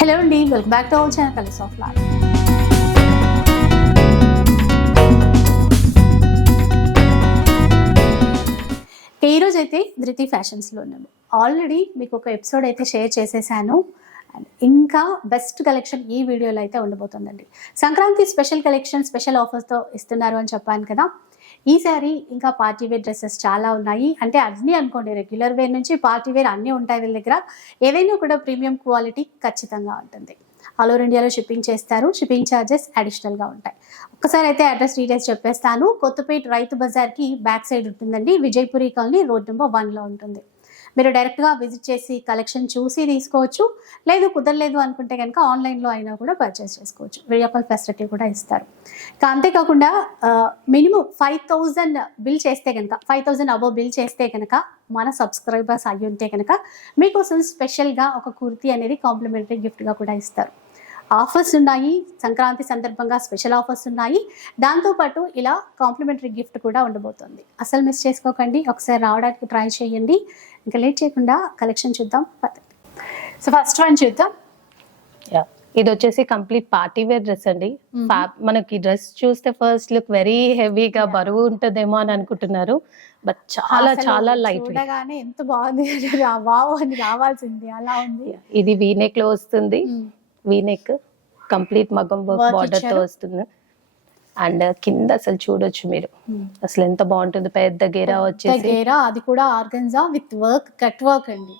Hello అండి welcome back to our channel కలిస్ ఆఫ్ లాట్ ఈరోజు అయితే ధృతి ఫ్యాషన్స్లో ఉన్నాము ఆల్రెడీ మీకు ఒక ఎపిసోడ్ అయితే షేర్ చేసేసాను. అండ్ ఇంకా బెస్ట్ కలెక్షన్ ఈ వీడియోలో అయితే ఉండబోతుందండి. సంక్రాంతి స్పెషల్ కలెక్షన్ స్పెషల్ ఆఫర్స్తో ఇస్తున్నారు అని చెప్పాను కదా. ఈసారి ఇంకా పార్టీ వేర్ డ్రెస్సెస్ చాలా ఉన్నాయి. అంటే అన్నీ అనుకోండి రెగ్యులర్ వేర్ నుంచి పార్టీ వేర్ అన్నీ ఉంటాయి వీళ్ళ దగ్గర. ఏదైనా కూడా ప్రీమియం క్వాలిటీ ఖచ్చితంగా ఉంటుంది. ఆల్ ఓవర్ ఇండియాలో షిప్పింగ్ చేస్తారు. షిప్పింగ్ ఛార్జెస్ అడిషనల్గా ఉంటాయి. ఒక్కసారి అయితే అడ్రస్ డీటెయిల్స్ చెప్పేస్తాను. కొత్తపేట రైతు బజార్కి బ్యాక్ సైడ్ ఉంటుందండి. విజయపురి కాలనీ రోడ్ నెంబర్ వన్లో ఉంటుంది. మీరు డైరెక్ట్గా విజిట్ చేసి కలెక్షన్ చూసి తీసుకోవచ్చు. లేదు కుదరలేదు అనుకుంటే కనుక ఆన్లైన్లో అయినా కూడా పర్చేస్ చేసుకోవచ్చు. వీడియో కాల్ ఫెసిలిటీ కూడా ఇస్తారు. అంతేకాకుండా మినిమం ఫైవ్ థౌజండ్ బిల్ చేస్తే కనుక ఫైవ్ థౌజండ్ అబోవ్ బిల్ చేస్తే కనుక మన సబ్స్క్రైబర్స్ అయ్యి ఉంటే కనుక మీకోసం స్పెషల్గా ఒక కుర్తీ అనేది కాంప్లిమెంటరీ గిఫ్ట్గా కూడా ఇస్తారు. ఆఫర్స్ ఉన్నాయి. సంక్రాంతి సందర్భంగా స్పెషల్ ఆఫర్స్ ఉన్నాయి. దాంతోపాటు ఇలా కాంప్లిమెంటరీ గిఫ్ట్ కూడా ఉండబోతుంది. అసలు మిస్ చేసుకోకండి. ఒకసారి రావడానికి ట్రై చేయండి. ఇంకా లేట్ చేయకుండా కలెక్షన్ చూద్దాం. సో ఫస్ట్ వన్ చూద్దాం. ఇది వచ్చేసి కంప్లీట్ పార్టీ వేర్ డ్రెస్ అండి. మనకి డ్రెస్ చూస్తే ఫస్ట్ లుక్ వెరీ హెవీగా బరువు ఉంటుందేమో అని అనుకుంటున్నారు. బట్ చాలా చాలా లైట్ చూడగానే ఎంత బాగుంది. వావ్ అని రావాల్సింది. అలా ఉంది. ఇది వీనెక్లో వస్తుంది. వీనెక్ కంప్లీట్ మగం వర్క్ బార్డర్తో. వస్తుంది. అండ్ కింద అసలు చూడొచ్చు మీరు. అసలు ఎంత బాగుంటుంది పెద్ద గేరా వచ్చేసి. దగ్గర అది కూడా organza with work cut work అండి.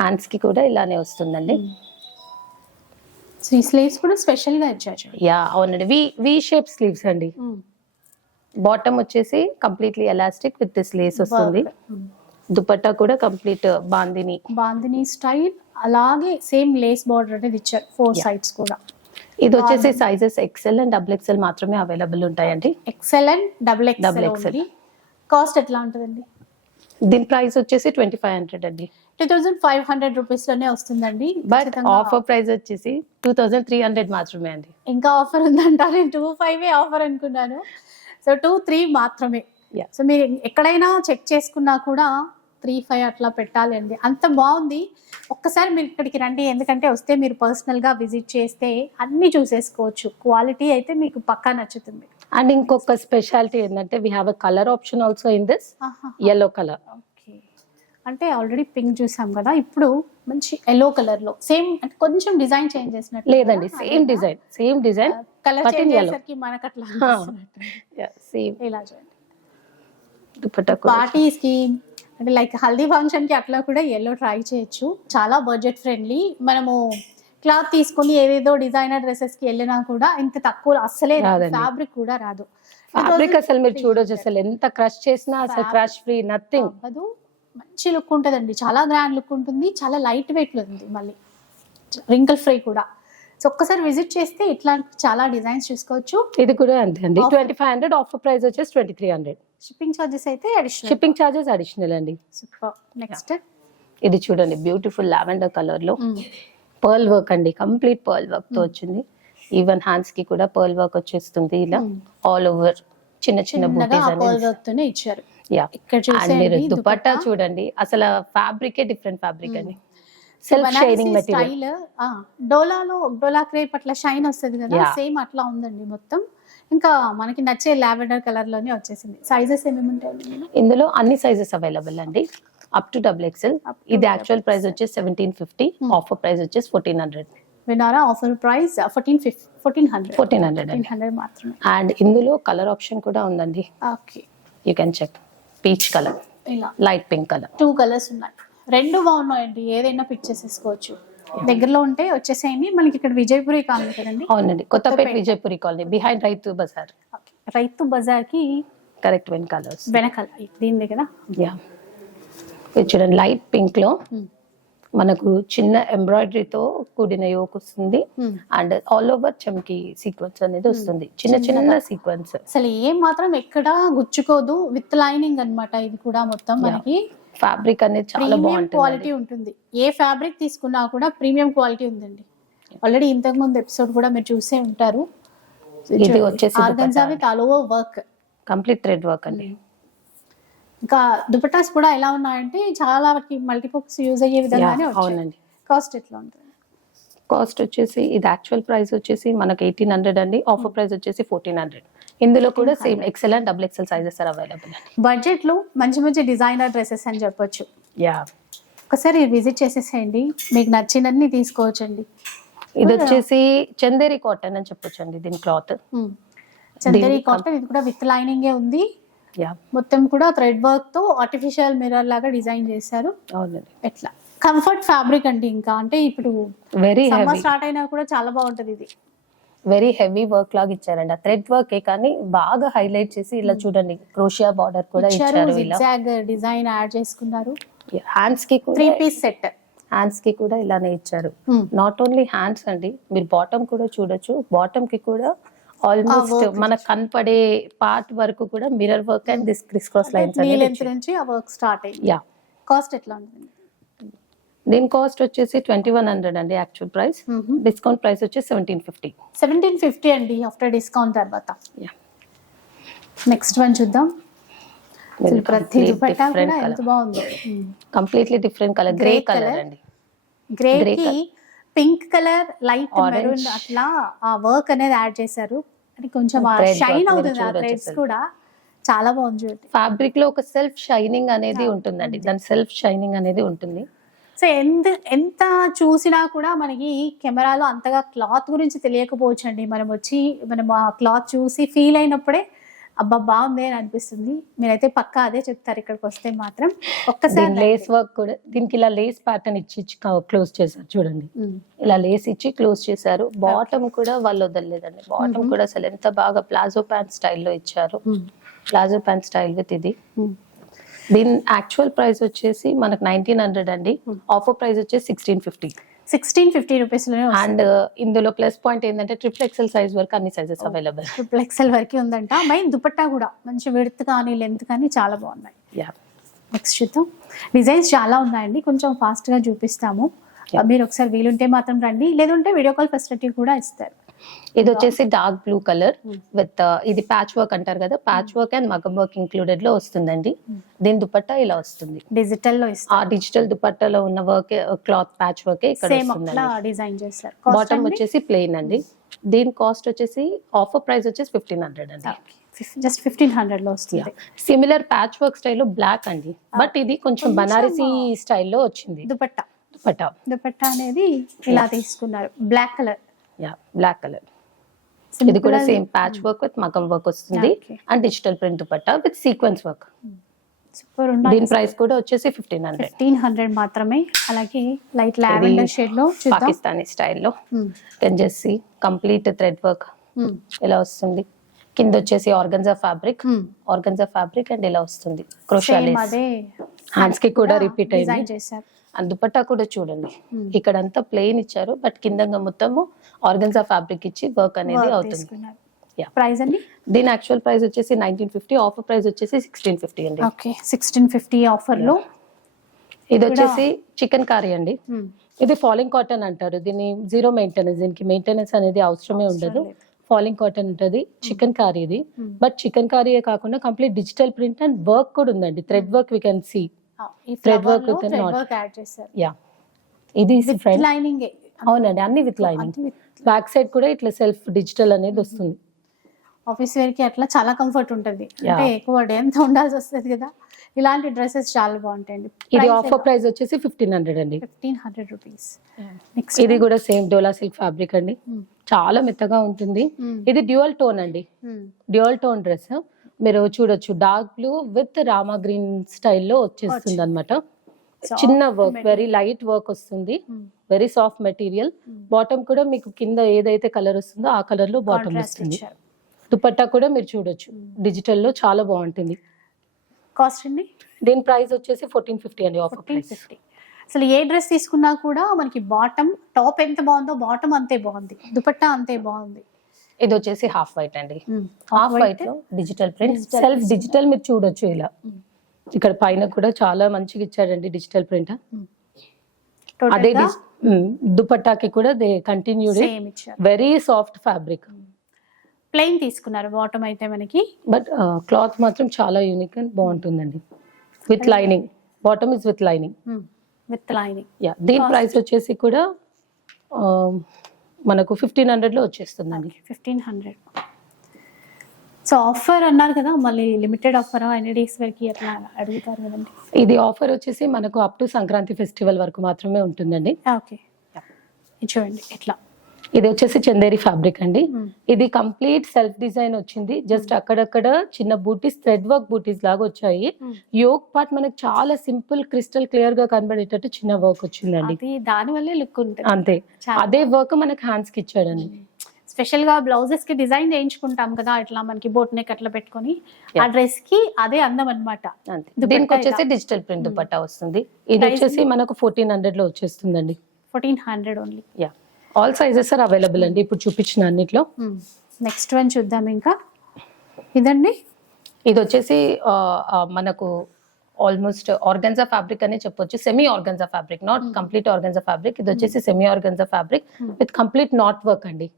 హ్యాండ్స్కి కూడా ఇలానే వస్తుందండి. సో ఈ స్లీవ్స్ కూడా స్పెషల్గా ఇచ్చారు. యా అవునండి. వి వి షేప్ స్లీవ్స్ అండి. బాటమ్ వచ్చేసి completely elastic with this lace వస్తుంది. దుపట్టా కూడా కంప్లీట్ బాందిని. బాందిని స్టైల్ అలాగే సేమ్ లేస్ బార్డర్ అనేది ఇచ్చారు ఫోర్. సైడ్స్ కూడా. ఇది వచ్చేసి sizes XL and double XL మాత్రమే అవైలబుల్ ఉంటాయండి. XL and double Double XL XL. Cost ఎట్లా ఉంటుందండి? దీని ప్రైస్ వచ్చేసి ట్వంటీ ఫైవ్ హండ్రెడ్ అండి. టూ థౌజండ్ ఫైవ్ హండ్రెడ్ రూపీస్లోనే వస్తుందండి. బట్ ఆఫర్ ప్రైస్ వచ్చేసి టూ థౌజండ్ త్రీ హండ్రెడ్ మాత్రమే అండి. ఇంకా ఆఫర్ ఉందంట నేను టూ ఫైవ్ ఆఫర్ అనుకున్నాను. సో టూ త్రీ మాత్రమే. సో మీరు ఎక్కడైనా చెక్ చేసుకున్నా కూడా త్రీ ఫైవ్ అట్లా పెట్టాలి అండి అంత బాగుంది. ఒక్కసారి మీరు ఇక్కడికి రండి. ఎందుకంటే వస్తే మీరు పర్సనల్గా విజిట్ చేస్తే అన్నీ చూసేసుకోవచ్చు. క్వాలిటీ అయితే మీకు పక్కా నచ్చుతుంది. అండ్ ఇంకొక స్పెషాలిటీ ఏంటంటే we have a colour option also in this yellow colour okay అంటే ఆల్రెడీ పింక్ చూసాం కదా. ఇప్పుడు మంచి ఎల్లో కలర్లో. సేమ్ అంటే కొంచెం డిజైన్ చేంజ్ చేసినట్టు లేదండి. Same design same design colour change. చేసేసరికి మనకు అట్లా. సేమ్ ఇలా చూడండి. పార్టీస్కి అంటే లైక్ హల్దీ ఫంక్షన్కి అట్లా కూడా ఎల్లో ట్రై చేయొచ్చు. చాలా బడ్జెట్ ఫ్రెండ్లీ మనము క్లాత్ తీసుకొని ఏదేదో డిజైనర్ డ్రెస్సెస్కి వెళ్ళినా కూడా ఇంత తక్కువ అస్సలే. ఫ్యాబ్రిక్ కూడా రాదు. ఫ్యాబ్రిక్ అసలు మీరు చూడొచ్చు. అసలు ఎంత క్రష్ చేసినా అసలు. క్రష్ ఫ్రీ నథింగ్ అవ్వదు. మంచి లుక్ ఉంటుందండి. చాలా గ్రాండ్ లుక్ ఉంటుంది. చాలా లైట్ వెయిట్ ఉంది మళ్ళీ. రింకిల్ ఫ్రీ కూడా. సో ఒక్కసారి విజిట్ చేస్తే ఇట్లాంటి చాలా డిజైన్స్ చూసుకోవచ్చు. ఇది కూడా అంతే అండి. Twenty five hundred offer price వచ్చేసి twenty three hundred shipping charges అయితే అడిషనల్ షిప్పింగ్ ఛార్జెస్ అడిషనల్ అండి. నెక్స్ట్ ఇది చూడండి బ్యూటిఫుల్ లావెండర్ కలర్లో పర్ల్ వర్క్ అండి కంప్లీట్ పర్ల్ వర్క్తో వచ్చింది. ఈవెన్ హ్యాండ్స్కి కూడా పర్ల్ వర్క్ వచ్చేస్తుంది ఇలా. Hmm. ఆల్ ఓవర్ చిన్న చిన్న బూటీస్ ఇచ్చారు. యా ఇక్కడ అండ్ మీరు దుపట్టా. చూడండి అసలు ఫ్యాబ్రిక్ డిఫరెంట్ ఫ్యాబ్రిక్ అండి. సెల్ఫ్ షైనింగ్ మెటీరియల్ డోలాలో డోలా క్రేప్ అట్లా షైన్ వస్తుంది కదా. సేమ్ అట్లా ఉందండి మొత్తం. ఇంకా మనకి నచ్చే లావెండర్ కలర్లోనే వచ్చేసింది. సైజెస్ ఏమేమి ఉంటాయండి ఇందులో? అన్ని సైజెస్ అవైలబుల్ అండి. Up to double XL to ఇది యాక్చువల్ ప్రైస్ వచ్చేసి సెవెంటీన్ ఫిఫ్టీ. ఆఫర్ ప్రైస్ వచ్చేసి ఫోర్టీన్ హండ్రెడ్ వినారా ఆఫర్ ప్రైస్ ఫోర్టీన్ ఫిఫ్ fourteen hundred fourteen hundred hundred మాత్రమే. అండ్ ఇందులో కలర్ ఆప్షన్ కూడా ఉందండి. Okay you can check peach colour ఇలా. Light pink colour two colours ఉన్నాయి. రెండు బాగున్నాయండి. ఏదైనా పిక్ చేసేసుకోవచ్చు. దగ్గరలో ఉంటే వచ్చేసేయండి. మనకి ఇక్కడ విజయపురి కాలనీ కదండి. అవునండి. కొత్తపేట. విజయపురి కాలనీ. బిహైండ్ రైతు బజార్. రైతు బజార్కి కరెక్ట్ వెన్ కలర్స్ వెనకాల దీని దగ్గర యా చూడండి లైట్ పింక్లో మనకు చిన్న ఎంబ్రాయిడరీతో కూడిన యోక్ వస్తుంది. అండ్ ఆల్ ఓవర్ చమ్కి సీక్వెన్స్ అనేది వస్తుంది. చిన్న చిన్న. సీక్వెన్స్ అసలు ఏం మాత్రం ఎక్కడ గుచ్చుకోదు. విత్ లైనింగ్ అన్నమాట ఇది కూడా మొత్తం. మనకి. ఫ్యాబ్రిక్ అనేది చాలా బాగుంటుంది క్వాలిటీ ఉంటుంది. ఏ ఫ్యాబ్రిక్ తీసుకున్నా కూడా ప్రీమియం క్వాలిటీ ఉందండి. ఆల్రెడీ ఇంతకు ముందు ఎపిసోడ్ కూడా మీరు చూసే ఉంటారు. ఇది వచ్చేసి organza. With all over work complete thread work అండి. ఇంకా దుపట్టాస్ కూడా ఎలా ఉన్నాయంటే చాలా వాటికి మల్టీపర్పస్ యూజ్ అయ్యే విధంగానే అవునండి. కాస్ట్ ఎట్లా ఉంటుంది? కాస్ట్ వచ్చేసి ఇది యాక్చువల్ ప్రైస్ వచ్చేసి మనకి ఎయిటీన్ హండ్రెడ్ అండి. ఆఫర్ ప్రైస్ వచ్చేసి ఫోర్టీన్ హండ్రెడ్ ఇందులో కూడా same XL and double XL sizes are available అండి. బడ్జెట్లో మంచి మంచి డిజైనర్ డ్రెస్సెస్ అని చెప్పొచ్చు. యా ఒకసారి విజిట్ చేసేసేయండి. మీకు నచ్చినన్ని తీసుకోవచ్చండి. ఇది వచ్చేసి చందేరి కాటన్ అని చెప్పొచ్చు అండి దీని క్లాత్ చందేరి దీని- కాటన్ ఇది కూడా విత్ లైనింగ్ ఉంది. మొత్తం కూడా థ్రెడ్ వర్క్తో ఆర్టిఫిషియల్ మిర్రర్ లాగా డిజైన్ చేశారు. అవునండి. ఎట్లా? కంఫర్ట్ ఫ్యాబ్రిక్ అండి ఇంకా. అంటే ఇప్పుడు వెరీ స్టార్ట్ అయినా కూడా చాలా బాగుంటది ఇది. వెరీ హెవీ వర్క్ లాగా ఇచ్చారండి. ఆ థ్రెడ్ వర్క్ కానీ బాగా హైలైట్ చేసి ఇలా చూడండి. క్రోషియా బార్డర్ కూడా ఇచ్చారు డిజైన్ యాడ్ చేసుకున్నారు. హ్యాండ్స్కి త్రీ పీస్ సెట్ హ్యాండ్స్కి కూడా ఇలానే ఇచ్చారు. నాట్ ఓన్లీ హ్యాండ్స్ అండి మీరు బాటమ్ కూడా చూడొచ్చు. బాటమ్కి కూడా ఆల్మోస్ట్ మనకు కనపడే పార్ట్ వరకు కూడా mirror work and this criss cross lines నుంచి ఆ వర్క్ స్టార్ట్ అయింది? యా కాస్ట్ ఎట్లా ఉంటుంది? దీని కాస్ట్ వచ్చేసి ట్వంటీ వన్ హండ్రెడ్ అండి యాక్చువల్ ప్రైస్ డిస్కౌంట్ ప్రైస్ వచ్చేసి సెవెంటీన్ ఫిఫ్టీ సెవెంటీన్ ఫిఫ్టీ అండి ఆఫ్టర్ డిస్కౌంట్ తర్వాత. నెక్స్ట్ వన్ చూద్దాం. ప్రతి completely different colour grey colour. అండి. Grey pink colour light. Maroon అట్లా ఆ వర్క్ అనేది యాడ్ చేశారు. అది కొంచెం షైన్ అవుతుంది ఆ థ్రెడ్స్. కూడా. చాలా బాగుంది ఫ్యాబ్రిక్లో ఒక సెల్ఫ్ షైనింగ్ అనేది ఉంటుందండి. దాని సెల్ఫ్ షైనింగ్ అనేది ఉంటుంది. సో ఎంత ఎంత చూసినా కూడా మనకి కెమెరాలో అంతగా క్లాత్ గురించి తెలియకపోవచ్చు అండి మనం వచ్చి మనం ఆ క్లాత్ చూసి ఫీల్ అయినప్పుడే అబ్బా బాగుంది అని అనిపిస్తుంది. మీరైతే పక్కా అదే చెప్తారు ఇక్కడికి వస్తే మాత్రం. ఒక్కసారి లేస్ వర్క్ కూడా దీనికి ఇలా లేస్ ప్యాటర్న్ ఇచ్చి క్లోజ్ చేశారు చూడండి. ఇలా లేస్ ఇచ్చి క్లోజ్ చేశారు. బాటమ్ కూడా వాళ్ళు వదలలేదండి. బాటమ్ కూడా అసలు ఎంత బాగా ప్లాజో ప్యాంట్ స్టైల్లో ఇచ్చారు. ప్లాజో ప్యాంట్ స్టైల్ విత్ ఇది. దీని యాక్చువల్ ప్రైస్ వచ్చేసి మనకు నైన్టీన్ హండ్రెడ్ అండి. ఆఫర్ ప్రైస్ వచ్చేసి సిక్స్టీన్ ఫిఫ్టీ సిక్స్టీన్ ఫిఫ్టీ రూపీస్లోనే అండ్ ఇందులో ప్లస్ పాయింట్ ఏంటంటే ట్రిపుల్ ఎక్సెల్ సైజ్ వరకు అన్ని సైజెస్ అవైలబుల్ ట్రిపుల్ ఎక్సెల్ వరకు ఉందంట. మెయిన్ దుపట్టా కూడా. మంచి విడత్ కానీ లెంత్ కానీ చాలా బాగున్నాయి. యా నెక్స్ట్ చూద్దాం. డిజైన్స్ చాలా ఉన్నాయండి. కొంచెం fast గా చూపిస్తాము. మీరు ఒకసారి వీలుంటే మాత్రం రండి. లేదంటే వీడియో కాల్ ఫెసిలిటీ కూడా ఇస్తారు. ఇది వచ్చేసి dark blue colour Hmm. With ఇది ప్యాచ్ వర్క్ అంటారు కదా ప్యాచ్ వర్క్ అండ్ మగం వర్క్ ఇంక్లూడెడ్లో వస్తుందండి. దీని దుపట్టా ఇలా వస్తుంది. డిజిటల్లో ఆ డిజిటల్ దుపట్టాలో ఉన్న వర్క్ క్లాత్ ప్యాచ్ వర్క్ ఇక్కడ డిజైన్ చేస్తారు. బాటమ్ వచ్చేసి ప్లెయిన్ అండి. దీని కాస్ట్ వచ్చేసి ఆఫర్ ప్రైస్ వచ్చేసి ఫిఫ్టీన్ హండ్రెడ్ అండి. జస్ట్ ఫిఫ్టీన్ హండ్రెడ్లో వస్తుంది. సిమిలర్ ప్యాచ్ వర్క్ స్టైల్లో బ్లాక్ అండి. బట్ ఇది కొంచెం కొంచెం, బనారసి స్టైల్లో వచ్చింది. దుపట్టా. దుపట్టా. దుపట్టా అనేది ఇలా తీసుకున్నారు. Black colour yeah black colour ఇది కూడా సేమ్ ప్యాచ్ వర్క్ విత్ మగం వర్క్ వస్తుంది. And digital print dupatta with sequence work super దీని ప్రైస్ కూడా వచ్చేసి ఫిఫ్టీన్ హండ్రెడ్ ఫిఫ్టీన్ హండ్రెడ్ మాత్రమే. అలాగే లైట్ లావెండర్ షేడ్లో పాకిస్తానీ స్టైల్లో చేసి కంప్లీట్ థ్రెడ్ వర్క్. ఇలా వస్తుంది? కింద వచ్చేసి organza fabric. Organza fabric and ఇలా వస్తుంది? క్రోషియా సేమ్ లేస్ అదే. హ్యాండ్స్కి కూడా రిపీట్ అయింది. దుపట్టా కూడా చూడండి. Hmm. ఇక్కడ అంతా ప్లెయిన్ ఇచ్చారు బట్ కింద మొత్తము ఆర్గన్జా ఫ్యాబ్రిక్ ఇచ్చి వర్క్ అనేది అవుతుంది. ప్రైస్ అండి? దీని యాక్చువల్ ప్రైస్ వచ్చేసి నైన్టీన్ ఫిఫ్టీ ఆఫర్ ప్రైస్ వచ్చేసి సిక్స్టీన్ ఫిఫ్టీ అండి. ఓకే సిక్స్టీన్ ఫిఫ్టీ ఆఫర్లో? ఇది వచ్చేసి చికెన్ కర్రీ అండి. Hmm. ఇది ఫాలింగ్ కాటన్ అంటారు. దీన్ని జీరో మెయింటెనెన్స్ దీనికి మెయింటెనెన్స్ అనేది అవసరమే ఉండదు. ఫాలింగ్ కాటన్ ఉంటుంది చికెన్ కర్రీ ఇది. బట్ చికెన్ కర్రీయే కాకుండా complete digital print and work కూడా ఉందండి. Thread work we can see thread. Work add చేశారు. యా ఇది లైనింగ్ అవునండి అన్ని విత్ లైనింగ్ బ్యాక్ సైడ్ కూడా ఇట్లా సెల్ఫ్ డిజిటల్ అనేది వస్తుంది. ఆఫీస్ వేర్కి అట్లా చాలా కంఫర్ట్ ఉంటుంది. అంటే ఎక్కువ అంతా ఉండాల్సి వస్తుంది కదా. ఇలాంటి డ్రెస్సెస్ చాలా బాగుంటాయండి. ఇది ఆఫర్ ప్రైస్ వచ్చేసి ఫిఫ్టీన్ హండ్రెడ్ అండి. ఫిఫ్టీన్ హండ్రెడ్ రూపీస్ నెక్స్ట్ ఇది కూడా సేమ్ డోలా సిల్క్ ఫ్యాబ్రిక్ అండి. చాలా మెత్తగా ఉంటుంది. Hmm. ఇది డ్యూయల్ టోన్ అండి. డ్యూయల్ టోన్ డ్రెస్ మీరు చూడొచ్చు. Dark blue with Rama green స్టైల్లో వచ్చేస్తుంది అనమాట చిన్న వర్క్ వెరీ లైట్ వర్క్ వస్తుంది. వెరీ సాఫ్ట్ మెటీరియల్ బాటమ్ కూడా మీకు కింద ఏదైతే కలర్ వస్తుందో ఆ కలర్లో బాటమ్ వస్తుంది. దుపట్టా కూడా మీరు చూడొచ్చు. డిజిటల్లో చాలా బాగుంటుంది. కాస్ట్ అండి? దీని ప్రైస్ వచ్చేసి ఫోర్టీన్ ఫిఫ్టీ అండి ఆఫర్ ఫిఫ్టీ అసలు ఏ డ్రెస్ తీసుకున్నా కూడా మనకి బాటమ్ టాప్ ఎంత బాగుందో బాటమ్ అంతే బాగుంది. దుపట్టా అంతే బాగుంది. ఇది వచ్చేసి హాఫ్ వైట్ అండి. Half white digital print. Self digital మీరు చూడొచ్చు ఇలా. ఇక్కడ పైన కూడా చాలా మంచిగా ఇచ్చారండి డిజిటల్ ప్రింట్. అదే దుపట్టాకి కూడా they continued very soft fabric plain తీసుకున్నారు బాటమ్ అయితే మనకి. బట్ క్లాత్ మాత్రం చాలా యూనిక్ అండ్ బాగుంటుందండి. With lining bottom is with lining with lining yeah దీని ప్రైస్ వచ్చేసి కూడా మనకు ఫిఫ్టీన్ హండ్రెడ్లో వచ్చేస్తుందండి ఫిఫ్టీన్ హండ్రెడ్ సో ఆఫర్ అన్నారు కదా మళ్ళీ లిమిటెడ్ ఆఫర్ ఎన్ని డేస్ వరకు అట్లా అడుగుతారు కదండి? ఇది ఆఫర్ వచ్చేసి మనకు అప్ టు సంక్రాంతి ఫెస్టివల్ వరకు మాత్రమే ఉంటుందండి. ఓకే చూడండి ఇట్లా. ఇది వచ్చేసి చందేరి ఫ్యాబ్రిక్ అండి. ఇది కంప్లీట్ సెల్ఫ్ డిజైన్ వచ్చింది. జస్ట్ అక్కడక్కడ చిన్న బూటీస్ థ్రెడ్ వర్క్ బూటీస్ లాగా వచ్చాయి. యోగ్ పార్ట్ మనకు చాలా సింపుల్ క్రిస్టల్ క్లియర్గా కనబడేటట్టు చిన్న వర్క్ వచ్చిందండి. దాని వల్లే లుక్ ఉంటుంది. అంతే. అదే వర్క్ మనకి హ్యాండ్స్కి ఇచ్చాడండి. స్పెషల్గా బ్లౌజెస్కి డిజైన్ చేయించుకుంటాం కదా ఇట్లా మనకి బోట్ నెక్ అట్లా పెట్టుకొని. ఆ. డ్రెస్కి అదే అందం అన్నమాట. అంతే. దుపట్టా దీనికి వచ్చేసి. డిజిటల్ ప్రింట్ దుపట్టా వస్తుంది. ఇది వచ్చేసి మనకు ఫోర్టీన్ హండ్రెడ్లో వచ్చేస్తుందండి. Fourteen hundred only yeah all sizes are available అండి. ఇప్పుడు చూపించిన అన్నిట్లో. నెక్స్ట్ వన్ చూద్దాం ఇంకా. ఇదండి? ఇది వచ్చేసి మనకు ఆల్మోస్ట్ ఆర్గన్జా ఫ్యాబ్రిక్ అనే చెప్పొచ్చు. Semi organza fabric not complete organza fabric ఇది వచ్చేసి semi organza fabric Hmm. With complete knot work అండి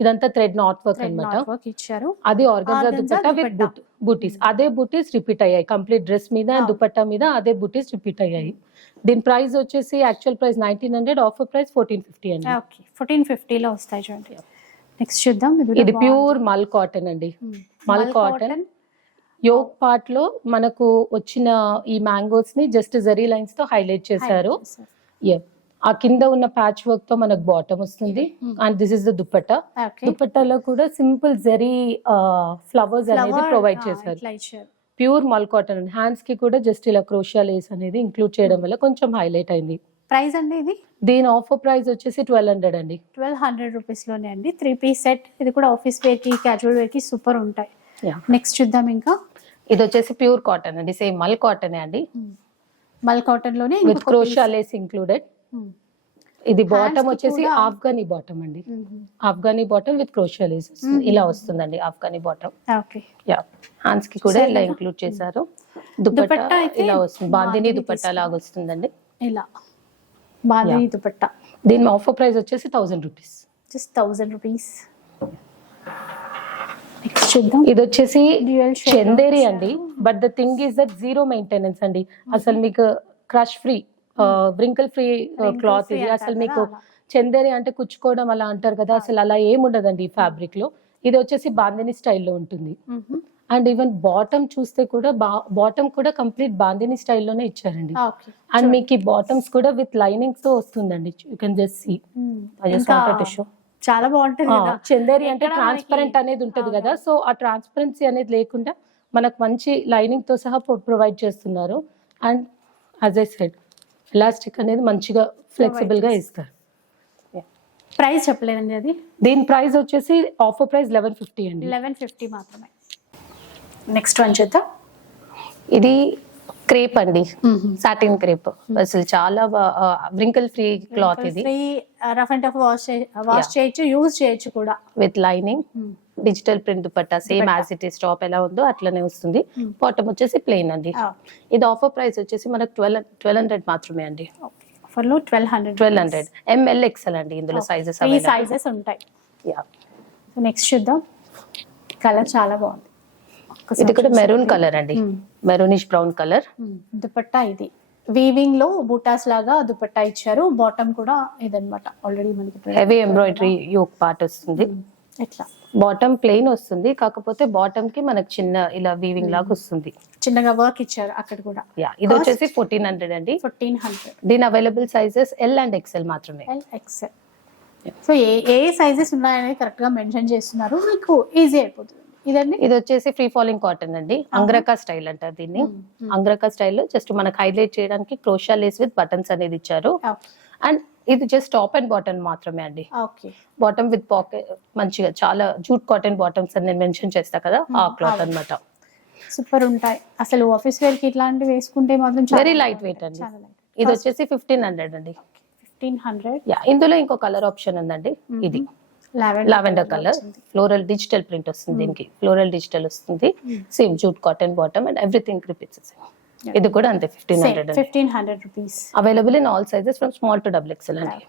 ఇదంతా థ్రెడ్ నాట్ వర్క్ ఇచ్చారు. అది ఆర్గన్జా దుపట్టా విత్. బూటీస్. అదే బూటీస్ రిపీట్ అయ్యాయి. కంప్లీట్ డ్రెస్ మీద Ah. దుపట్టా మీద అదే బూటీస్ రిపీట్ అయ్యాయి. దీని ప్రైస్ వచ్చేసి actual price nineteen hundred offer price fourteen fifty అండి. ఫోర్టీన్ ఫిఫ్టీలో వస్తాయి చూడండి. నెక్స్ట్ చూద్దాం. ఇది ప్యూర్ మల్ కాటన్ అండి. మల్ కాటన్ యోగ్ పార్ట్లో మనకు వచ్చిన ఈ మ్యాంగోస్ని జస్ట్ జరీ లైన్స్తో హైలైట్ చేశారు. ఆ కింద ఉన్న ప్యాచ్ వర్క్తో మనకు బాటమ్ వస్తుంది. Hmm. And this is the dupatta okay దుపట్టాలో కూడా సింపుల్ జరీ ఫ్లవర్స్ అనేది ప్రొవైడ్ చేశారు ప్యూర్ మల్ కాటన్ అండి హ్యాండ్స్కి కూడా జస్ట్ ఇలా క్రోషియా లేస్ అనేది ఇంక్లూడ్ చేయడం వల్ల కొంచెం హైలైట్ అయింది. ప్రైస్ అండి ఇది? దీని ఆఫర్ ప్రైస్ వచ్చేసి ట్వెల్వ్ హండ్రెడ్ అండి. ట్వెల్వ్ హండ్రెడ్ రూపీస్లోనే అండి. త్రీ పీస్ సెట్ ఇది కూడా ఆఫీస్ వేర్కి క్యాజువల్ వేర్కి సూపర్ ఉంటాయి. నెక్స్ట్ చూద్దాం ఇంకా. ఇది వచ్చేసి ప్యూర్ కాటన్ అండి. సేమ్ మల్ కాటన్ అండి. మల్ కాటన్లోనే విత్ క్రోషియా లేస్ ఇంక్లూడెడ్ ఇది Hands బాటమ్ వచ్చేసి ఆఫ్ఘనీ బాటమ్ అండి. Afghani bottom with crochet lace వస్తుంది ఇలా వస్తుందండి ఆఫ్ఘనీ బాటమ్ యా హ్యాండ్స్కి కూడా ఇలా? ఇంక్లూడ్ చేశారు. దుపట్టా ఇలా వస్తుంది. బాందిని బాందిని దుపట్టా లాగా వస్తుందండి ఇలా. బాగా దుపట్టా. దీని ఆఫర్ ప్రైస్ వచ్చేసి thousand rupees just thousand rupees ఇది వచ్చేసి చందేరి అండి. But the thing is that zero maintenance అండి. అసలు మీకు crush free wrinkle free cloth ఇది. అసలు మీకు. చందేరి అంటే కుచ్చుకోవడం అలా అంటారు కదా అసలు అలా ఏం ఉండదండి ఈ ఫ్యాబ్రిక్లో? ఇది వచ్చేసి బాందిని స్టైల్లో ఉంటుంది. అండ్ ఈవెన్ బాటమ్ చూస్తే కూడా బాటమ్ కూడా కంప్లీట్ బాందిని స్టైల్లోనే ఇచ్చారండి. అండ్ మీకు ఈ బాటమ్స్ కూడా విత్ లైనింగ్స్తో వస్తుందండి. You can just see. చాలా బాగుంటుంది కదా. చందేరి అంటే ట్రాన్స్పరెంట్ అనేది ఉంటది. కదా సో ఆ ట్రాన్స్పరెన్సీ అనేది లేకుండా మనకు మంచి లైనింగ్తో సహా ప్రొవైడ్ చేస్తున్నారు. And as I said elastic అనేది మంచిగా ఫ్లెక్సిబుల్గా ఇస్తారు. ప్రైస్ చెప్పలేదండి అది? దీని ప్రైస్ వచ్చేసి ఆఫర్ ప్రైస్ లెవెన్ ఫిఫ్టీ అండి. లెవెన్ ఫిఫ్టీ మాత్రమే. నెక్స్ట్ వన్ చూద్దాం. ఇది క్రేప్ అండి. Satin crepe. అసలు చాలా వ్రింకల్ ఫ్రీ క్లాత్ ఇది. Rough and tough wash wash. చేయొచ్చు యూజ్ చేయొచ్చు కూడా. With lining digital print dupatta same. As it is top ఎలా ఉందో అట్లనే వస్తుంది. Hmm. బాటమ్ వచ్చేసి ప్లెయిన్ అండి. Ah, ఇది ఆఫర్ ప్రైస్ వచ్చేసి మనకు ట్వెల్వ్ ట్వెల్వ్ హండ్రెడ్ మాత్రమే అండి. ఆఫర్లో twelve hundred twelve hundred M L XL అండి ఇందులో సైజెస్ త్రీ సైజెస్ ఉంటాయి. సో నెక్స్ట్ చూద్దాం. కలర్ చాలా బాగుంది. ఇది కూడా మెరూన్ కలర్ అండి. Hmm. Maroonish brown colour Hmm. Dupatta ఇది. వీవింగ్లో బూటాస్ లాగా దుపట్టా ఇచ్చారు. బాటమ్ కూడా ఇదన్నమాట. ఆల్రెడీ మనకి హెవీ ఎంబ్రాయిడరీ యోక్ పార్ట్ వస్తుంది. ఎట్లా? బాటమ్ ప్లెయిన్ వస్తుంది. కాకపోతే బాటమ్కి మనకు చిన్న ఇలా వీవింగ్ లాగా వస్తుంది. చిన్నగా వర్క్ ఇచ్చారు అక్కడ కూడా. యా ఇది వచ్చేసి ఫోర్టీన్ హండ్రెడ్ అండి. ఫోర్టీన్ హండ్రెడ్ దీని available sizes L and XL మాత్రమే. ఎల్ ఎక్సెల్ సో ఏ ఏ సైజెస్ ఉన్నాయనేది కరెక్ట్గా మెన్షన్ చేస్తున్నారు. మీకు ఈజీ అయిపోతుంది. ఇదండి? ఇది వచ్చేసి ఫ్రీ ఫాలింగ్ కాటన్ అండి. అంగ్రకా స్టైల్ అంటారు దీన్ని. Hmm. అంగ్రకా స్టైల్లో జస్ట్ మనకు హైలైట్ చేయడానికి క్రోషా లేస్ విత్ బటన్స్ అనేది ఇచ్చారు. అండ్ ఇది జస్ట్ టాప్ అండ్ బాటమ్ మాత్రమే అండి. ఓకే బాటమ్ విత్ పాకెట్ మంచిగా చాలా జూట్ కాటన్ బాటమ్స్ అని నేను మెన్షన్ చేస్తా కదా ఆ Hmm, క్లాత్ అవును. అన్నమాట. సూపర్ ఉంటాయి. అసలు ఆఫీస్ వేర్కి ఇట్లాంటివి వేసుకుంటే మాత్రం Very light weight అండి. లైట్ ఇది వచ్చేసి ఫిఫ్టీన్ హండ్రెడ్ అండి. ఫిఫ్టీన్ హండ్రెడ్ యా ఇందులో ఇంకో కలర్ ఆప్షన్ ఉందండి ఇది. Lavender colour floral digital print వస్తుంది దీనికి. ఫ్లోరల్ డిజిటల్ వస్తుంది. Same jute cotton bottom and everything repeats ఇది కూడా అంతే fifteen hundred fifteen hundred rupees available in all sizes from small to double XL అండి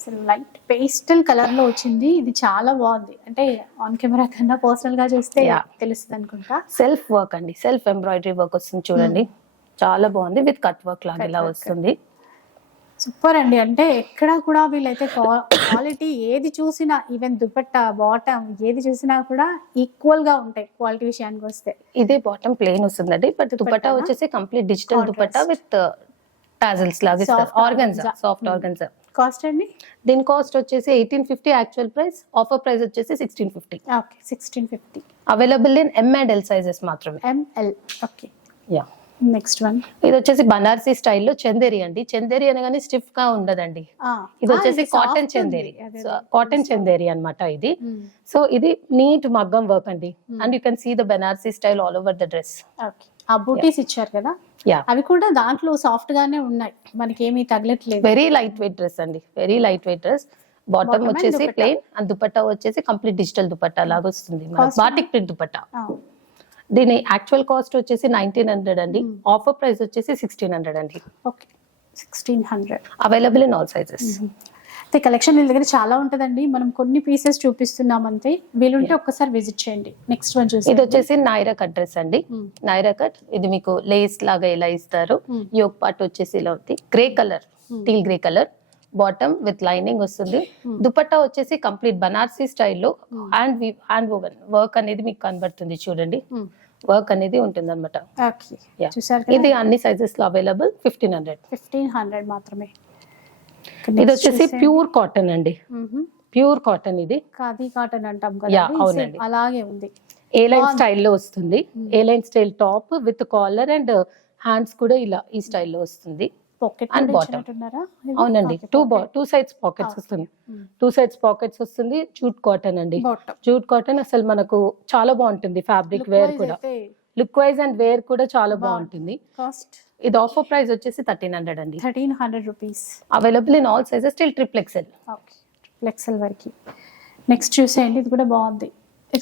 అసలు లైట్ పేస్టల్ కలర్లో వచ్చింది. ఇది చాలా బాగుంది. అంటే ఆన్ కెమెరా కన్నా పర్సనల్గా చూస్తే. తెలుస్తుంది అనుకుంటా. సెల్ఫ్ వర్క్ అండి. సెల్ఫ్ ఎంబ్రాయిడరీ వర్క్ వస్తుంది చూడండి. చాలా బాగుంది. విత్ కట్ వర్క్ లాగా ఇలా. వస్తుంది. సూపర్ అండి. అంటే ఎక్కడ కూడా వీళ్ళైతే క్వాలిటీ ఏది చూసినా ఈవెన్ దుపట్టా బాటమ్ ఏది చూసినా కూడా ఈక్వల్గా ఉంటాయి క్వాలిటీ విషయానికి వస్తే. ఇదే బాటమ్ ప్లెయిన్ వస్తుందండి. బట్ దుపట్టా? వచ్చేసి complete digital. Dupatta with tassels లాగా organza organza. Soft. Organza cost అండి? దీని కాస్ట్ వచ్చేసి eighteen fifty actual price offer price వచ్చేసి sixteen fifty okay sixteen fifty available in M and L sizes మాత్రమే. M L okay yeah next one ఇది వచ్చేసి బనారసీ స్టైల్లో చందేరి అండి. చందేరి అనగానే స్టిఫ్గా ఉండదండి ఇది వచ్చేసి కాటన్ చందేరి. కాటన్ చందేరి అన్నమాట ఇది. సో ఇది నీట్ మగ్గం వర్క్ అండి. And you can see the Banarasi style all over the dress ఆ బూటీస్ ఇచ్చారు కదా? యా అవి కూడా దాంట్లో సాఫ్ట్ గానే ఉన్నాయి. మనకి ఏమీ తగలట్లేదు. వెరీ లైట్ వెయిట్ డ్రెస్ అండి very light weight dress bottom వచ్చేసి. ప్లెయిన్ అండ్ దుపట్టా వచ్చేసి కంప్లీట్ డిజిటల్ దుపట్టా లాగా వస్తుంది. Batik print dupatta. దీని యాక్చువల్ కాస్ట్ వచ్చేసి నైన్టీన్ హండ్రెడ్ అండి. ఆఫర్ ప్రైస్ వచ్చేసి సిక్స్టీన్ హండ్రెడ్ అండి. Okay sixteen hundred available in all sizes అయితే కలెక్షన్ వీళ్ళ దగ్గర చాలా ఉంటుందండి. మనం కొన్ని పీసెస్ చూపిస్తున్నాం అంతే వీలుంటే ఒక్కసారి విజిట్ చేయండి. నెక్స్ట్ వన్ చూసి ఇది వచ్చేసి నైరా కట్ డ్రెస్ అండి. Hmm. నైరా కట్ ఇది మీకు లేస్ లాగా ఎలా ఇస్తారు? Hmm. యోగ్ పార్ట్ వచ్చేసి ఇలా ఉంది. Grey colour teal grey colour bottom with lining వస్తుంది. Hmm. దుపట్టా వచ్చేసి కంప్లీట్ బనార్సీ స్టైల్లో హ్యాండ్ హ్యాండ్ ఓవెన్ వర్క్ అనేది మీకు కనబడుతుంది చూడండి. వర్క్ అనేది ఉంటుంది అనమాట ఇది అన్ని సైజెస్లో available fifteen hundred fifteen hundred మాత్రమే. ఇది వచ్చేసి ప్యూర్ కాటన్ అండి. ప్యూర్ కాటన్ ఇది. ఖాదీ కాటన్ అంటాం కదా అవునండి. అలాగే ఉంది. A line. స్టైల్లో వస్తుంది. A line style top with collar and hands కూడా ఇలా ఈ స్టైల్లో వస్తుంది. Pocket And bottom. అవునండి. Two two sides pockets. వస్తుంది. టూ సైడ్స్ పాకెట్స్ వస్తుంది. జూట్ కాటన్ అండి. బాటమ్ జూట్ కాటన్ అసలు మనకు చాలా బాగుంటుంది ఫ్యాబ్రిక్ వేర్ కూడా. లుక్ వైజ్ అండ్ వేర్ కూడా చాలా బాగుంటుంది. కాస్ట్ ఇది ఆఫర్ ప్రైస్ వచ్చేసి థర్టీన్ హండ్రెడ్ అండి. Thirteen hundred rupees available in all sizes still triple XL okay ఫ్లెక్సల్ వరకు. నెక్స్ట్ చూసేయండి. ఇది కూడా బాగుంది.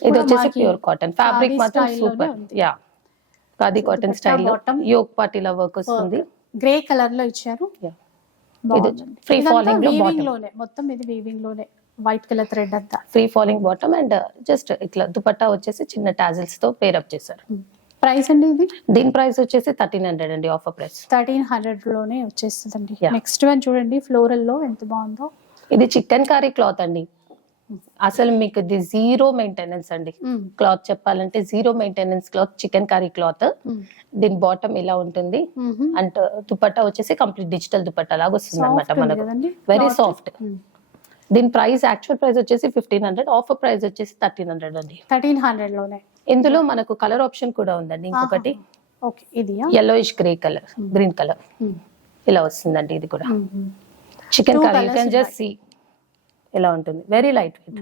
ఇది వచ్చేసి ప్యూర్ కాటన్ ఫ్యాబ్రిక్ మాత్రం super. Yeah khadi cotton style. Yoke పార్టీలా work వస్తుంది. గ్రే కలర్లో ఇచ్చారు weaving bottom. లోనే మొత్తం ఇది వీవింగ్లోనే వైట్ కలర్ థ్రెడ్ అంతా free falling bottom and just ఇట్లా దుపట్టా వచ్చేసి చిన్న టాజిల్స్తో పేరప్ చేశారు. ప్రైస్ అండి ఇది? దీని ప్రైస్ వచ్చేసి థర్టీన్ హండ్రెడ్ అండి ఆఫర్ ప్రైస్ థర్టీన్ హండ్రెడ్లోనే వచ్చేస్తుందండి. Yeah. నెక్స్ట్ వన్ చూడండి ఫ్లోరల్లో ఎంత బాగుందో. ఇది చికెన్ కర్రీ క్లాత్ అండి. అసలు మీకు ఇది జీరో మెయింటెనెన్స్ అండి. క్లాత్ చెప్పాలంటే zero maintenance cloth chikankari cloth. దీని బాటమ్ ఇలా ఉంటుంది. అండ్ దుపట్టా వచ్చేసి కంప్లీట్ డిజిటల్ దుపట్టా లాగా వస్తుంది అనమాట మనకు? వెరీ. సాఫ్ట్ దీని ప్రైస్ యాక్చువల్ ప్రైస్ వచ్చేసి ఫిఫ్టీన్ హండ్రెడ్ ఆఫర్ ప్రైస్ వచ్చేసి థర్టీన్ హండ్రెడ్ అండి. థర్టీన్ హండ్రెడ్లోనే. ఇందులో మనకు కలర్ ఆప్షన్ కూడా ఉందండి. ఇంకొకటి ఓకే ఇది yellowish grey colour green colour ఇలా వస్తుందండి ఇది కూడా. Chikankari you can just see ఇలా ఉంటుంది? వెరీ లైట్ వెయిట్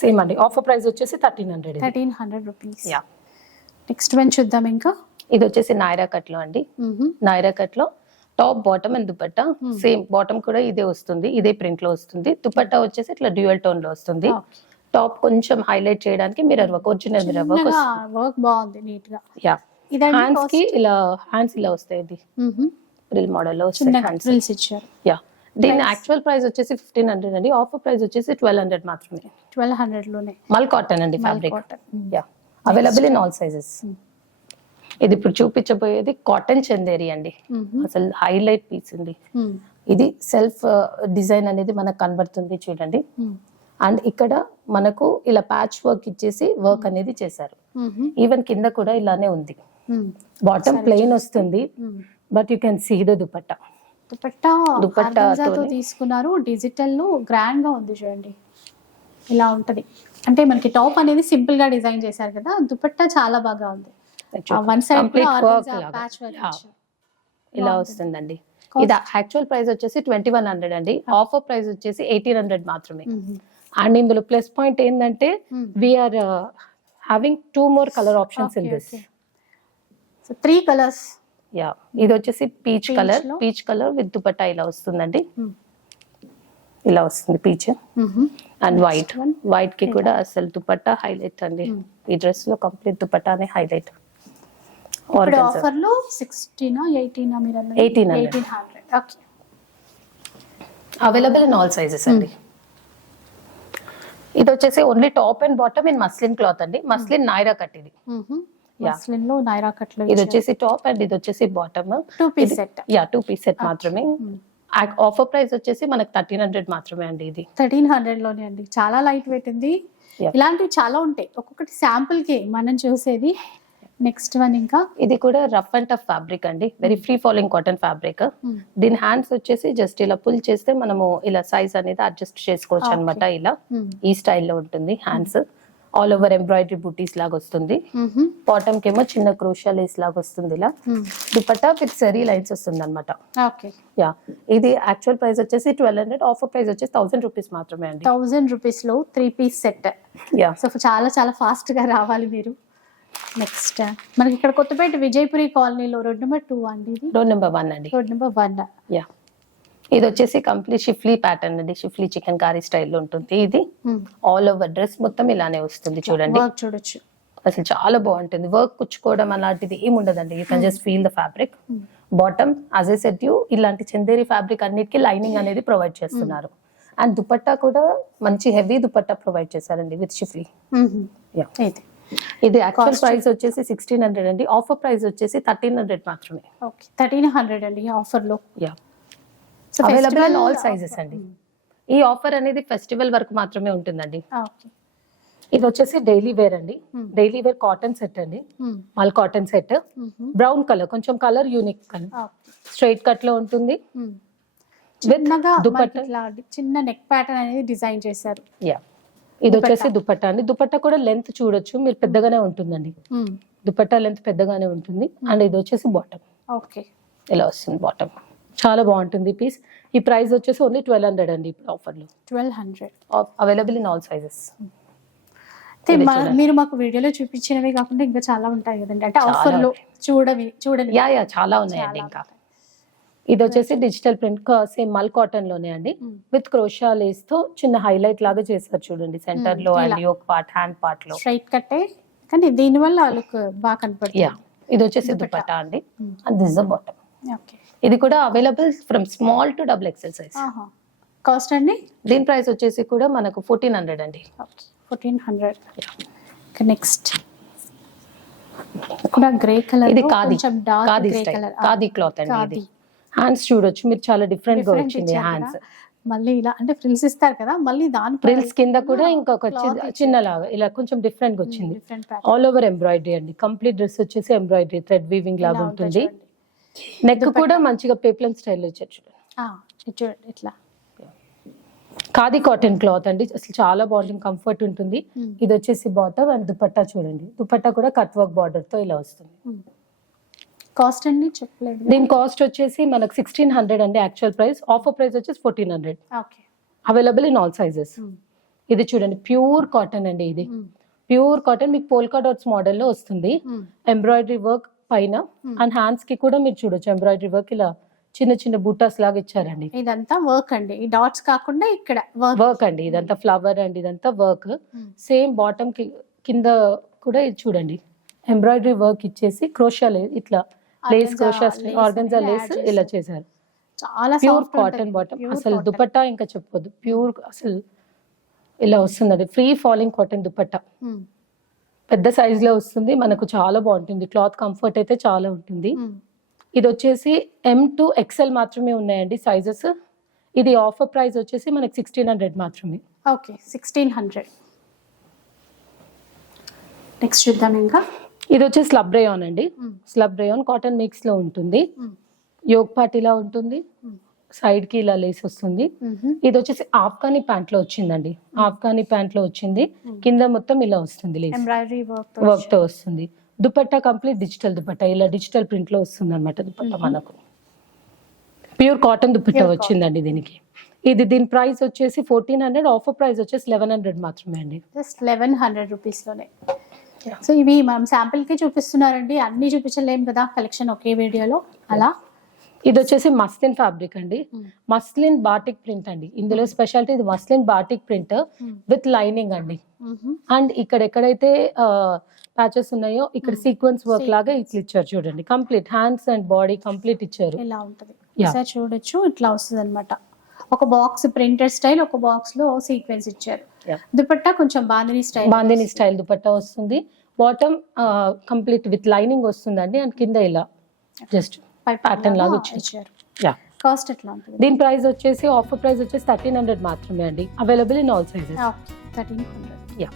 సేమ్ అండి. ఆఫర్ ప్రైస్ వచ్చేసి thirteen hundred thirteen hundred rupees yeah next one చూద్దాం ఇంకా. ఇది వచ్చేసి నాయరా కట్లో అండి. నాయరా కట్లో top bottom and dupatta same bottom కూడా ఇదే వస్తుంది. ఇదే ప్రింట్లో వస్తుంది. దుపట్టా వచ్చేసి ఇట్లా డ్యూయల్ టోన్లో వస్తుంది. టాప్ కొంచెం హైలైట్ చేయడానికి mirror work original mirror work work బాగుంది నీట్గా. Yeah hands? కి ఇలా హ్యాండ్స్ ఇలా వస్తాయి ఇది. ప్రిల్ మోడల్లో హ్యాండ్స్ ఇచ్చారు. యా దీని? యాక్చువల్ ప్రైస్ వచ్చేసి ఫిఫ్టీన్ హండ్రెడ్ అండి. ఆఫర్ ప్రైస్ వచ్చేసి ట్వెల్వ్ హండ్రెడ్ మాత్రమే. ట్వెల్వ్ హండ్రెడ్లోనే. మల్ కాటన్ అండి fabric. Yeah available in all sizes ఇది ఇప్పుడు చూపించబోయేది కాటన్ చందేరి అండి. Mhm. అసలు హైలైట్ పీస్ ఉంది మ్మ్. ఇది సెల్ఫ్ డిజైన్ అనేది మనకు కనబడుతుంది చూడండి. మ్మ్. అండ్ ఇక్కడ మనకు ఇలా ప్యాచ్ వర్క్ ఇచ్చేసి వర్క్ అనేది చేశారు. ఈవెన్ కింద కూడా ఇలానే ఉంది. బాటమ్ ప్లెయిన్ వస్తుంది. But you can see the dupatta dupatta. తీసుకున్నారు. డిజిటల్ గ్రాండ్గా ఉంది చూడండి. ఇలా ఉంటది. అంటే మనకి టాప్ అనేది సింపుల్గా డిజైన్ చేశారు కదా దుపట్టా చాలా బాగా ఉంది. One side. ఇలా. వస్తుందండి? ఇది యాక్చువల్ ప్రైస్ వచ్చేసి ట్వంటీ వన్ హండ్రెడ్ అండి ఆఫర్ ప్రైస్ వచ్చేసి ఎయిటీన్ హండ్రెడ్ మాత్రమే. అండ్ ఇందులో ప్లస్ పాయింట్ ఏంటంటే. We are having two more colour options in this three colours yeah ఇది వచ్చేసి peach colour? Peach colour with dupatta ఇలా వస్తుందండి. ఇలా వస్తుంది పీచ్. And white. వైట్కి కూడా అసలు దుపట్టా హైలైట్ అండి. ఈ డ్రెస్లో కంప్లీట్ హైలైట్. ఆఫర్లో సిక్స్టీనా ఎయిటీనా మీరు 1800. Eighteen hundred. Okay. Available in all sizes అండి. ఇది వచ్చేసి only top and bottom in muslin cloth అండి. మస్లిన్ నాయరా కట్ ఇది మస్లిన్లో నైరా కట్లో ఇది వచ్చేసి టాప్ అండ్ ఇది వచ్చేసి bottom two piece set yeah two piece set మాత్రమే. ఆఫర్ ప్రైస్ వచ్చేసి మనకి థర్టీన్ హండ్రెడ్ మాత్రమే అండి ఇది. థర్టీన్ హండ్రెడ్లోనే అండి. చాలా లైట్ వెయిట్ ఉంది. ఇలాంటివి చాలా ఉంటాయి. ఒక్కొక్కటి శాంపుల్కి మనం చూసేది. నెక్స్ట్ వన్ ఇంకా. ఇది కూడా రఫ్ అండ్ టఫ్ ఫ్యాబ్రిక్ అండి. Very free following cotton fabric Hmm. దీని హ్యాండ్స్ వచ్చేసి జస్ట్ ఇలా పుల్ చేస్తే మనము ఇలా సైజ్ అనేది అడ్జస్ట్ చేసుకోవచ్చు. అనమాట ఇలా. Hmm. ఈ స్టైల్లో ఉంటుంది hands all over embroidery bootis లాగా వస్తుంది. బాటమ్ కేమో చిన్న క్రూషియా లేస్ లాగా వస్తుంది ఇలా. దుపట్టా విత్ సెరీ లైన్స్ వస్తుంది అనమాట ఓకే. యా ఇది యాక్చువల్ ప్రైస్ వచ్చేసి ట్వెల్వ్ హండ్రెడ్ ఆఫర్ ప్రైస్ వచ్చేసి థౌసండ్ రూపీస్ మాత్రమే అండి. థౌజండ్ రూపీస్లో three piece set yeah so చాలా చాలా ఫాస్ట్గా రావాలి మీరు. నెక్స్ట్ మనకి ఇక్కడ కొత్తపేట విజయపురి కాలనీలో రోడ్ నెంబర్ టూ అండి రోడ్ నెంబర్ వన్ అండి. రోడ్ నెంబర్ వన్ యా ఇది వచ్చేసి కంప్లీట్ షిఫ్లీ ప్యాటర్న్ అండి. షిఫ్లీ చికెన్ కారీ స్టైల్లో ఉంటుంది ఇది. ఆల్ ఓవర్ డ్రెస్ మొత్తం ఇలానే వస్తుంది చూడండి. చూడొచ్చు. అసలు చాలా బాగుంటుంది. వర్క్ కుచ్చుకోవడం అలాంటిది ఏమి ఉండదండి. You can just feel the fabric bottom as a set you ఇలాంటి చందేరి ఫ్యాబ్రిక్ అన్నిటికీ లైనింగ్ అనేది ప్రొవైడ్ చేస్తున్నారు. అండ్ దుపట్టా కూడా మంచి హెవీ దుపట్టా ప్రొవైడ్ చేశారండి విత్ షిఫ్లీ యా ఇది యాక్చువల్? ప్రైస్ వచ్చేసి సిక్స్టీన్ హండ్రెడ్ అండి. ఆఫర్ ప్రైస్ వచ్చేసి థర్టీన్ హండ్రెడ్ మాత్రమే. ఓకే థర్టీన్ హండ్రెడ్ అండి ఆఫర్లో. Yeah available in all. Sizes అండి. ఈ ఆఫర్ అనేది ఫెస్టివల్ వరకు మాత్రమే ఉంటుందండి. ఓకే ఇది వచ్చేసి డైలీ వేర్ అండి. Hmm. Daily wear cotton set అండి. Mul cotton set brown colour కొంచెం కలర్ యూనిక్ కలర్ స్ట్రైట్ కట్లో ఉంటుంది. చిన్నగా దుపట్టా. మనకి ఇట్లా చిన్న నెక్ ప్యాటర్న్ అనేది డిజైన్ చేశారు. యా ఇది వచ్చేసి దుపట్టా అండి. దుపట్టా కూడా లెంత్ చూడొచ్చు. మీరు పెద్దగానే ఉంటుందండి. దుపట్టా లెంత్ పెద్దగానే ఉంటుంది. అండ్ ఇది వచ్చేసి బాటమ్ ఓకే ఇలా వస్తుంది బాటమ్ చాలా బాగుంటుంది పీస్. ఈ ప్రైస్ వచ్చేసి ఓన్లీ ట్వెల్వ్ హండ్రెడ్ అండి ఇప్పుడు ఆఫర్లో. Twelve hundred. Available in all sizes. చూడండి. మీరు మాకు వీడియోలో చూపించినవి కాకుండా ఇంకా చాలా ఉంటాయి కదండి. అంటే చాలా ఆఫర్లో చూడవి చూడని యా యా చాలా ఉన్నాయండి ఇంకా. ఇది వచ్చేసి డిజిటల్ ప్రింట్ సేమ్ మల్ కాటన్లోనే అండి. విత్ క్రోషా లేస్తో చిన్న హైలైట్ లాగా చేశారు చూడండి. సెంటర్లో అండ్. యోక్ పార్ట్ హ్యాండ్ పార్ట్లో స్ట్రైట్ కట్టే. కానీ దీని వల్ల లుక్ బాగా కనపడుతుంది. యా ఇది వచ్చేసి దుపట్టా. అండి. And this bottom okay. ఇది కూడా available from small to double XL size cost అండి? దీని ప్రైస్ వచ్చేసి కూడా మనకు ఫోర్టీన్ హండ్రెడ్ అండి. ఫోర్టీన్ హండ్రెడ్ నెక్స్ట్ కూడా గ్రే కలర్ ఇది కాది కాది కలర్ కాది క్లాత్ అండి. ఇది. హ్యాండ్స్ చూడొచ్చు మీరు చాలా డిఫరెంట్గా వచ్చింది హ్యాండ్స్. మళ్ళీ ఇలా అంటే ఫ్రిల్స్ ఇస్తారు కదా మళ్ళీ దాని ఫ్రిల్స్ కింద కూడా ఇంకొక చిన్న- లాగా ఇలా కొంచెం డిఫరెంట్గా వచ్చింది. డిఫరెంట్ ఆల్ ఓవర్ ఎంబ్రాయిడరీ అండి. కంప్లీట్ డ్రెస్ వచ్చేసి ఎంబ్రాయిడరీ థ్రెడ్ వీవింగ్ లాగా ఉంటుంది. నెక్ కూడా మంచిగా పేప్లన్ స్టైల్లో ఇచ్చారు చూడండి. చూడండి ఇట్లా. ఖాదీ కాటన్ క్లాత్ అండి. అసలు చాలా బాగుంటుంది కంఫర్ట్ ఉంటుంది. ఇది వచ్చేసి బాటమ్ అండ్ దుపట్టా చూడండి. దుపట్టా కూడా కట్ వర్క్ బార్డర్తో ఇలా వస్తుంది. కాస్ట్ అండి? చెప్పలేదు. దీని కాస్ట్ వచ్చేసి మనకు సిక్స్టీన్ హండ్రెడ్ అండి యాక్చువల్ ప్రైస్ ఆఫర్ ప్రైస్ వచ్చేసి fourteen hundred okay. Available in all sizes ఇది చూడండి ప్యూర్ కాటన్ అండి ఇది. ప్యూర్ కాటన్ మీకు పోల్కా డాట్స్ మోడల్లో వస్తుంది. ఎంబ్రాయిడరీ వర్క్ పైన అండ్ హ్యాండ్స్కి కూడా మీరు చూడొచ్చు ఎంబ్రాయిడరీ వర్క్ ఇలా చిన్న చిన్న బూటాస్ లాగా ఇచ్చారండి. ఇదంతా వర్క్ అండి. ఈ డాట్స్ కాకుండా ఇక్కడ వర్క్ అండి ఇదంతా ఫ్లవర్ అండి ఇదంతా వర్క్ Hmm. సేమ్ బాటమ్కి కింద కూడా ఇది చూడండి. ఎంబ్రాయిడరీ వర్క్ ఇచ్చేసి క్రోషా ఇట్లా lace Organza crochet lace organza lace ఇలా చేశారు. చాలా ప్యూర్ కాటన్. బాటమ్ అసలు. దుపట్టా ఇంకా చెప్పొద్దు. ప్యూర్ అసలు ఇలా వస్తుందండి free falling cotton dupatta. Hmm. పెద్ద సైజ్లో వస్తుంది. మనకు చాలా బాగుంటుంది. క్లాత్ కంఫర్ట్ అయితే చాలా ఉంటుంది. Hmm. ఇది వచ్చేసి ఎం టు ఎక్సెల్ మాత్రమే ఉన్నాయండి సైజెస్ ఇది ఆఫర్ ప్రైస్ వచ్చేసి మనకి సిక్స్టీన్ హండ్రెడ్ మాత్రమే. ఓకే సిక్స్టీన్ హండ్రెడ్ నెక్స్ట్ చూద్దాం ఇంకా. ఇది వచ్చేసి స్లబ్ రేయాన్ అండి. Hmm. స్లబ్ రేయాన్ కాటన్ మిక్స్లో ఉంటుంది. Hmm. యోగ్ పార్ట్ ఇలా ఉంటుంది. Hmm. సైడ్కి ఇలా లేస్ వస్తుంది. ఇది వచ్చేసి ఆఫ్ఘనీ ప్యాంట్లో వచ్చిందండి. ఆఫ్ఘనీ ప్యాంట్లో వచ్చింది. కింద మొత్తం ఇలా వస్తుంది లేస్. వర్క్తో వస్తుంది. Dupatta complete digital dupatta. ఇలా డిజిటల్ ప్రింట్లో వస్తుంది అనమాట దుపట్టా మనకు. ప్యూర్ కాటన్ దుపట్టా వచ్చిందండి దీనికి. ఇది దీని ప్రైస్ వచ్చేసి ఫోర్టీన్ హండ్రెడ్. ఆఫర్ ప్రైస్ వచ్చేసి లెవెన్ హండ్రెడ్ మాత్రమే అండి. జస్ట్ లెవెన్ హండ్రెడ్ రూపీస్లోనే. సో ఇవి మనం శాంపిల్కి చూపిస్తున్నారండి. అన్ని చూపించలేం కదా. కలెక్షన్ ఒకే వీడియోలో. అలా ఇది వచ్చేసి మస్లిన్ ఫ్యాబ్రిక్ అండి. మస్లిన్ బాటిక్ ప్రింట్ అండి. ఇందులో స్పెషాలిటీ ఇది muslin batik print with lining అండి. అండ్ ఇక్కడ ఎక్కడైతే ప్యాచెస్ ఉన్నాయో ఇక్కడ సీక్వెన్స్ వర్క్ లాగా ఇట్లా ఇచ్చారు చూడండి. Complete hands and body complete ఇచ్చారు. ఇలా ఉంటుంది? చూడొచ్చు. ఇట్లా వస్తుంది అనమాట ఒక బాక్స్ ప్రింటెడ్ స్టైల్ ఒక బాక్స్లో సీక్వెన్స్ ఇచ్చారు. దుపట్టా కొంచెం బాందిని స్టైల్ బాందిని స్టైల్ దుపట్టా వస్తుంది. బాటమ్ కంప్లీట్ విత్ లైనింగ్ వస్తుందండి. అండ్ కింద ఇలా. జస్ట్ ప్యాటర్న్ లాగా వచ్చేసి ఇచ్చారు. యా కాస్ట్ ఎట్లా ఉంటుంది? దీని ప్రైస్ వచ్చేసి ఆఫర్ ప్రైస్ వచ్చేసి థర్టీన్ హండ్రెడ్ మాత్రమే అండి. Available in all sizes thirteen hundred Yeah.